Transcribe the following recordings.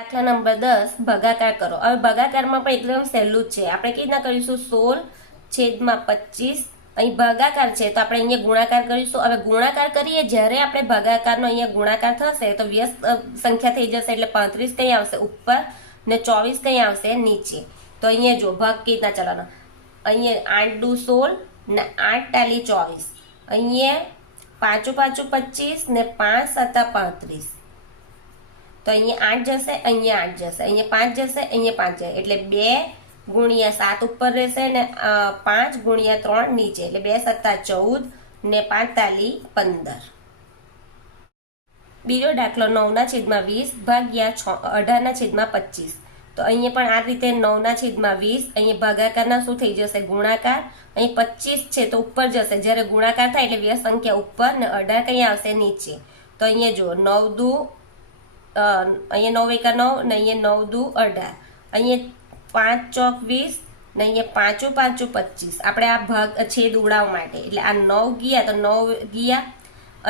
દાખલા નંબર 10 ભાગાકાર કરો। હવે ભાગાકારમાં પણ એકદમ સહેલું જ છે। આપણે કેવી રીતના કરીશું? 16/25 અહીં ભાગાકાર છે તો આપણે અહીંયા ગુણાકાર કરીશું। હવે ગુણાકાર કરીએ જ્યારે આપણે ભાગાકારનો અહીંયા ગુણાકાર થશે તો વ્યસ્ત સંખ્યા થઈ જશે, એટલે 35 કઈ આવશે ઉપર ને 24 કઈ આવશે નીચે। તો અહીંયા જો ભાગ કેવી રીતના ચલાવવાનો, અહીંયા 8 દુ 16 ને 8 તાલી 24, અહીંયા 5 5 25 ને 5 7 35, તો અહીંયા 8 જશે, અહીંયા 8 જશે, અહીંયા 5 જશે, અહીંયા 5 જાય, એટલે 2 ગુણ્યા 7 ઉપર રહેશે ને 5 ગુણ્યા 3 નીચે, એટલે 2 7 14 ને 5 તાલી 15। બીજો દાખલો 9/20 ભાગ્યા 18/25। તો અહીંયા પણ આ રીતે 9/20 અહીંયા ભાગાકારના શું થઈ જશે? ગુણાકાર। અહીં 25 છે તો ઉપર જશે, જ્યારે ગુણાકાર થાય એટલે વ્યસ્ત સંખ્યા ઉપર ને 18 કઈ આવશે નીચે। તો અહીંયા જો 9 દુ અહીંયા 9 એકા 9 ને અહીંયા 9 દુ 18, અહીંયા 5 ચોક 20 ને અહીંયા 5 5 25। આપણે આ ભાગ છેદ ઉડાવવા માટે, એટલે આ 9 ગયા તો 9 ગયા,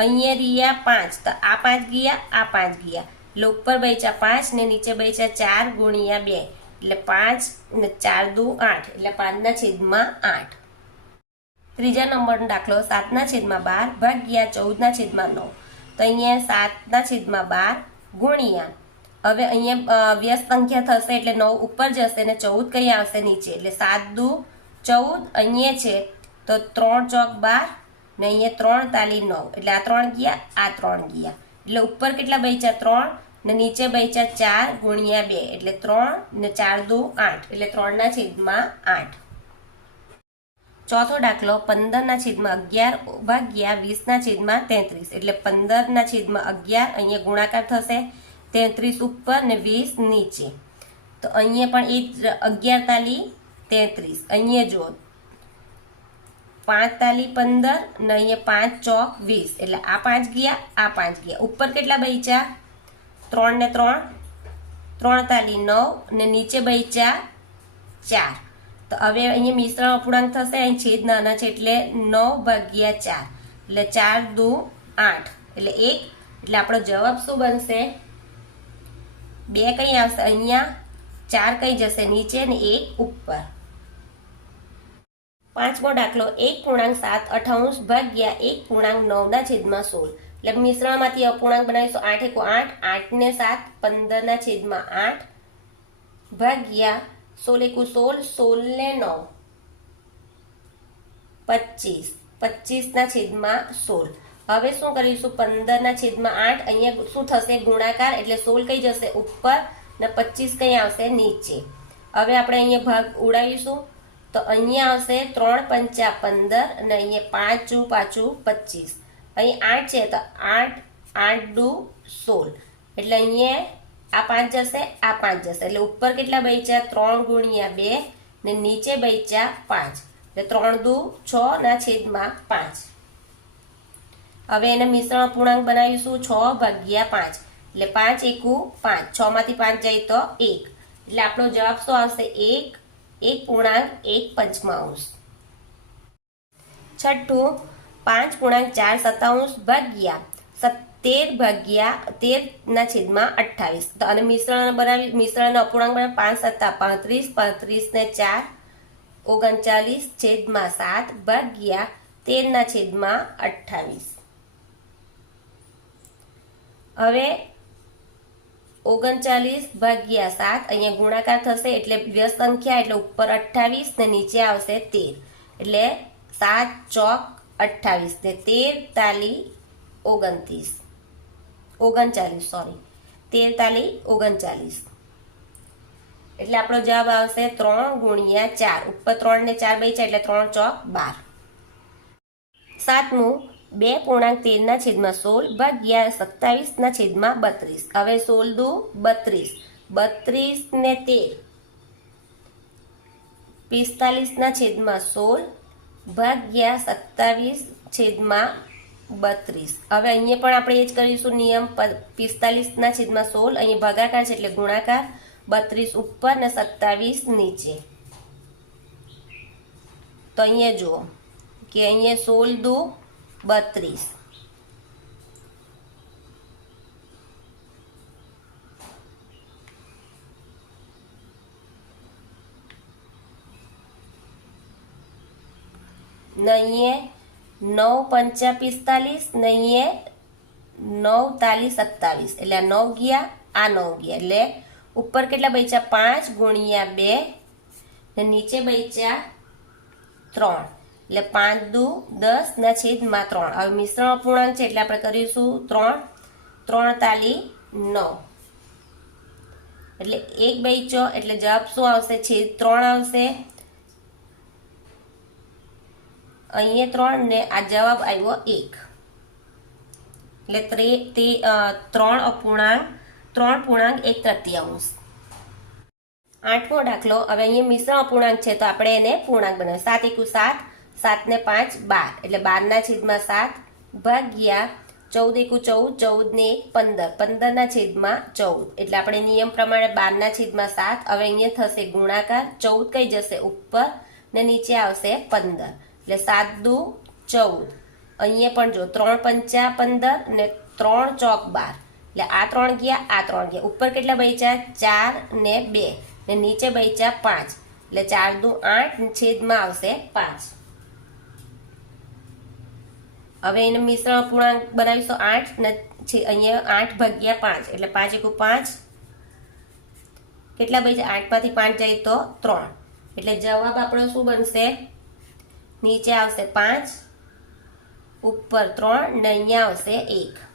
અહીંયા રહ્યા 5 તો આ 5 ગયા, આ 5 ગયા, એટલે ઉપર બચ્યા 5 ને નીચે બચ્યા 4 ગુણ્યા 2, એટલે 5 ને 4 દુ 8, એટલે 5/8। ત્રીજા નંબરનો દાખલો 7/12 ભાગ્યા 14/9। તો અહીંયા 7/12 ગુણ્યા, હવે અહીંયા વ્યસ્ત સંખ્યા થશે એટલે 9 ઉપર જશે ને 14 કઈ આવશે નીચે, એટલે 7 દુ 14, અહીંયા છે તો 3 ચોક 12 ને અહીંયા 3 તાલી 9, એટલે આ 3 ગયા, આ 3 ગયા, એટલે ઉપર કેટલા બચ્યા 3 ને નીચે બચ્યા 4 ગુણ્યા 2, એટલે 3 ને 4 દુ 8, એટલે 3/8। ચોથો દાખલો 15/11 ભાગ્યા 20/33, એટલે 15/11 અહીંયા ગુણાકાર થશે, 33 ઉપર ને 20 નીચે, તો અહીંયા પણ એ 11 તાલી 33, અહીંયા જો 5 તાલી 15 ને અહીંયા 5 ચોક 20, એટલે આ 5 ગયા, આ 5 ગયા, ઉપર કેટલા બચ્યા 3 ને 3, 3 તાલી 9 ને નીચે બચ્યા 4। તો હવે અહીંયા મિશ્રણ અપૂર્ણાંક થશે, અહીં છેદ નાના છે એટલે 9/4, એટલે 4 દુ 8, એટલે 1, એટલે આપણો જવાબ શું બનશે? 2 કઈ આવશે અહીંયા, 4 કઈ જશે નીચે ને 1 ઉપર। પાંચમો દાખલો 1.7/8 ભાગ્યા 1.9/16, એટલે મિશ્રણમાંથી અપૂર્ણાંક બનાવીશું। 8 × 8, 8 ને 7 15/8 ભાગ્યા 16 × 16, 16 ને 9 25, 25/16। હવે શું કરીશું? 15/8, અહીંયા શું થશે? ગુણાકાર, એટલે 16 કઈ જશે ઉપર ને 25 કઈ આવશે નીચે। હવે આપણે અહીંયા ભાગ ઉડાવીશું તો અહીંયા આવશે 3 5 15 અને અહીંયા 5 5 25, અહીં 8 છે તો 8 8 દુ 16, એટલે અહીંયા આ 5 જશે, આ 5 જશે, એટલે ઉપર કેટલા બચ્યા 3 ગુણ્યા 2 ને નીચે બચ્યા 5, એટલે 3 દુ 6/5। હવે એને મિશ્રણ અપૂર્ણાંક બનાવીશું 6/5, એટલે 5 એકુ 5, 6 માંથી 5 જાય તો 1, એટલે આપણો જવાબ શું આવશે? 1.1/5। છઠ્ઠું 5.4/27 ભાગ્યા 13/13/28, તો અને મિશ્રણ અપૂર્ણાંક બનાવી 5 7 35, 35 ને 4 39/7 ભાગ્યા 13/28। હવે 39/7 અહીંયા ગુણાકાર થશે એટલે વ્યસ્ત સંખ્યા, એટલે ઉપર 28 ને નીચે આવશે 13, એટલે 7 ચોક 28 ને 13 તાલી 39, સોરી 13 તાલી 39, એટલે આપણો જવાબ આવશે 3 ગુણ્યા 4, ઉપર 3 ને 4 બચ્યા એટલે 3 ચોક 12। સાતમું 2.13/16 ભાગ્યા 27/32, હવે 16 દુ 32, 32 ને 13 45/16 ભાગ્યા 27/32। હવે અહીંયા પણ આપણે એ જ કરીશું નિયમ, 45/16 અહીંયા ભાગાકાર છે એટલે ગુણાકાર, 32 ઉપર ને 27 નીચે। તો અહીંયા જુઓ કે અહીંયા 16 દુ 32, ને અહીંયા 9 પંચા 45 ને અહીંયા 9 તાલી 27, એટલે આ 9 ગયા, આ 9 ગયા, એટલે ઉપર કેટલા બચ્યા 5 ગુણ્યા 2 ને નીચે બચ્યા 3, એટલે 5 દુ 10 ના છેદમાં 3. હવે મિશ્રણ અપૂર્ણાંક છે એટલે આપણે કરીશું 3, 3 તાલી 9, એટલે 1 બચ્યો, એટલે જવાબ શું આવશે? છેદ 3 આવશે. અહીંયા 3 ને આ જવાબ આવ્યો 1, એટલે 3 અપૂર્ણાંક 3.1/3. 8મો દાખલો. હવે અહીંયા મિશ્રણ અપૂર્ણાંક છે તો આપણે એને પૂર્ણાંક બનાવીએ. 7 × 7, 7 ને 5 12, એટલે 12 ના છેદમાં 7 ભાગ્યા 14 × 14, 14 ને 1 15, 15 ના છેદમાં 14, એટલે આપણે નિયમ પ્રમાણે 12 ના છેદમાં 7. હવે અહીંયા થશે ગુણાકાર, 14 કઈ જશે ઉપર ને નીચે આવશે 15, એટલે 7 દુ 14. અહીંયા પણ જો 3 પંચા 15 ને 3 ચોક 12, એટલે આ 3 ગયા, આ 3 ગયા, ઉપર કેટલા બચ્યા 4 ને 2 ને નીચે બચ્યા 5, એટલે 4 દુ 8 છેદમાં આવશે 5. હવે એને મિશ્રણ અપૂર્ણાંક બનાવીશું 8 ને અહીંયા 8 ભાગ્યા 5, એટલે 5 × 5 કેટલા બચ્યા? 8 માંથી 5 જાય તો 3, એટલે જવાબ આપણો શું બનશે? નીચે આવશે 5, ઉપર 3 ને અહીંયા આવશે 1.